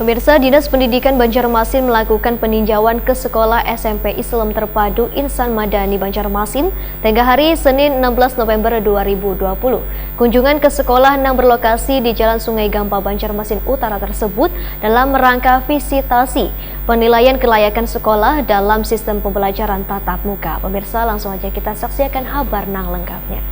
Pemirsa, Dinas Pendidikan Banjarmasin melakukan peninjauan ke sekolah SMP Islam Terpadu Insan Madani Banjarmasin tengah hari Senin 16 November 2020. Kunjungan ke sekolah yang berlokasi di Jalan Sungai Gampa Banjarmasin Utara tersebut dalam rangka visitasi penilaian kelayakan sekolah dalam sistem pembelajaran tatap muka. Pemirsa, langsung aja kita saksikan kabar lengkapnya.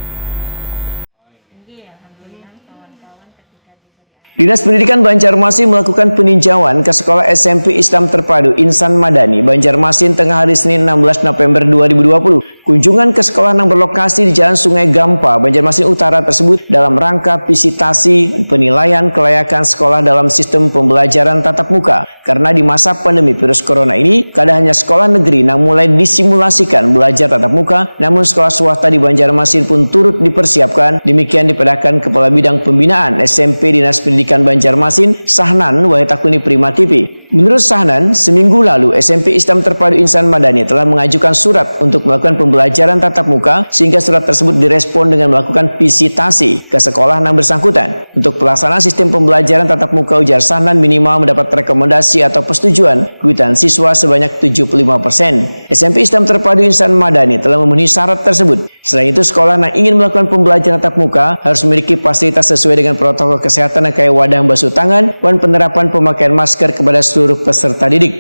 Dinas Pendidikan Banjarmasin melakukan peninjauan ke sekolah SMP Islam Terpadu Insan Madani Banjarmasin tengah hari Senin 16 November 2020. Kunjungan ke sekolah yang berlokasi di Jalan Sungai Gampa Banjarmasin Utara tersebut dalam rangka visitasi penilaian kelayakan sekolah dalam sistem pembelajaran tatap muka. Karena di masa pandemi virus corona ini, kadang hanya sekolah negeri yang mulai disimulasikan belajar tatap muka, namun sekolah swasta di Banjarmasin pun turut dipersiapkan. Demikian diperdakan Kepala Bidang Pembinaan SMP Dinas Pendidikan Banjarmasin, Sahnan Wahitakuni Prima TV. Menurut Sahnan, seminggu lalu SMP Islam Terpadu Insan Madani telah mengajukan surat untuk melakukan pembelajaran tatap muka, sehingga surat tersebut direspon dengan melakukan visitasi ke sekolah yang bersangkutan. Untuk pelaksanaan sistem pembelajaran tatap muka, ujar Sahnan, minimal mendapat rekomendasi atau persetujuan kuitan siswa sebanyak 75%. SMP Islam Terpadu Insan Madani telah memenuhi syarat tersebut. Selain itu, sekolah yang ingin melakukan pembelajaran tatap muka harus memiliki fasilitas sesuai dengan protokol kesehatan kayak wadah basuh tangan dan penerapan pemakaian masker kepada seluruh peserta didik.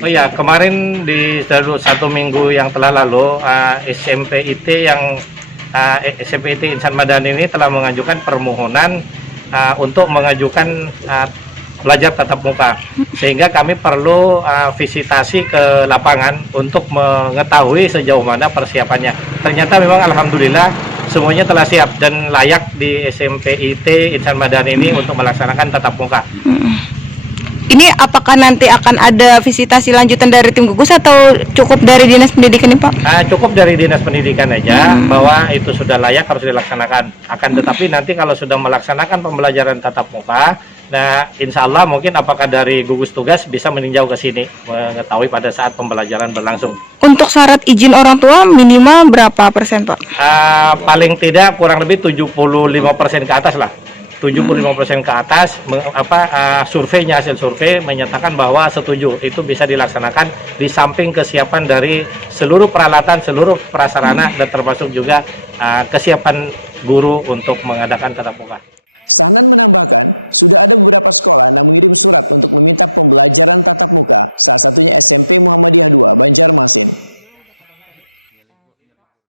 Oh iya, kemarin di satu minggu yang telah lalu SMP Insan Madani ini telah mengajukan permohonan untuk mengajukan belajar tatap muka, sehingga kami perlu visitasi ke lapangan untuk mengetahui sejauh mana persiapannya. Ternyata memang alhamdulillah semuanya telah siap dan layak di SMP Insan Madani ini untuk melaksanakan tatap muka. Ini apakah nanti akan ada visitasi lanjutan dari tim gugus atau cukup dari Dinas Pendidikan ini, Pak? Cukup dari Dinas Pendidikan aja, bahwa itu sudah layak harus dilaksanakan. Akan tetapi nanti kalau sudah melaksanakan pembelajaran tatap muka, nah insya Allah mungkin apakah dari gugus tugas bisa meninjau ke sini, mengetahui pada saat pembelajaran berlangsung. Untuk syarat izin orang tua minimal berapa persen, Pak? Paling tidak kurang lebih 75% ke atas lah. 75% ke atas, surveinya, hasil survei menyatakan bahwa setuju itu bisa dilaksanakan, di samping kesiapan dari seluruh peralatan, seluruh prasarana, dan termasuk juga kesiapan guru untuk mengadakan tatap muka. Sahnan menambahkan, sudah ada beberapa sekolah yang mengirim surat untuk meminta pembelajaran tatap muka, salah satunya SMP Muhammadiyah II Banjarmasin.